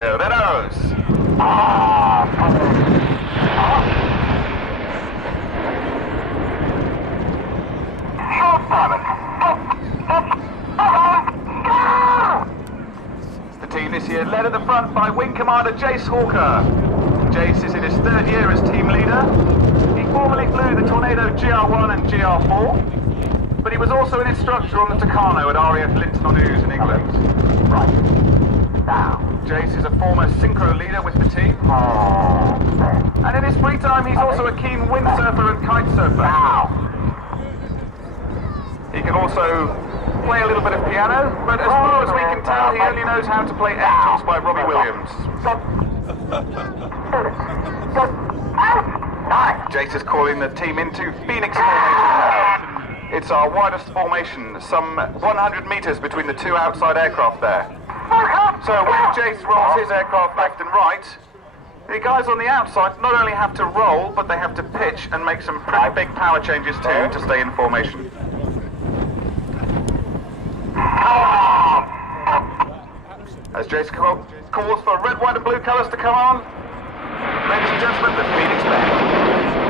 Red Arrows. The team this year led at the front by Wing Commander Jace Hawker. Jace is in his third year as team leader. He formerly flew the Tornado GR1 and GR4, but he was also an instructor on the Tucano at RAF Linton-on-Ouse in England. Right. Now. Jace is a former synchro leader with the team. And in his free time, he's also a keen windsurfer and kite surfer. He can also play a little bit of piano, but as far as we can tell, he only knows how to play Angels by Robbie Williams. Jace is calling the team into Phoenix formation now. It's our widest formation, some 100 meters between the two outside aircraft there. So when Jace rolls his aircraft left and right, the guys on the outside not only have to roll, but they have to pitch and make some pretty big power changes too to stay in formation. As Jace calls for red, white and blue colours to come on, ladies and gentlemen, the Phoenix Band.